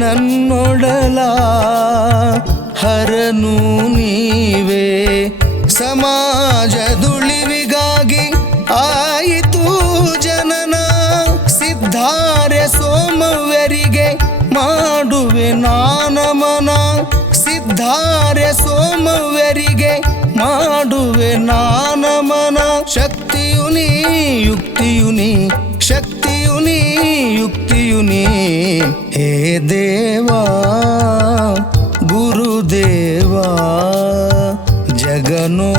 ನನ್ನೊಡಲ ಹರನು ನೀವೇ ಸಮಾಜದುಳಿವಿಗಾಗಿ ಆಯಿತು ಜನನ ಸಿದ್ಧಾರ್ಯ ಸೋಮವರಿಗೆ ಮಾಡುವೆ ನಾನಮನ ಸಿದ್ಧಾರ್ಯ ಸೋಮವರಿಗೆ ಮಾಡುವೆ ನಾನಮನ ಶಕ್ತಿಯು ನೀ ಯುಕ್ತಿಯು ನೀ ಶಕ್ತಿಯು ನೀ ಯುಕ್ತಿಯು ನೀ ಹೇ ದೇವಾ ಗುರುದೇವಾ ಜಗನೋ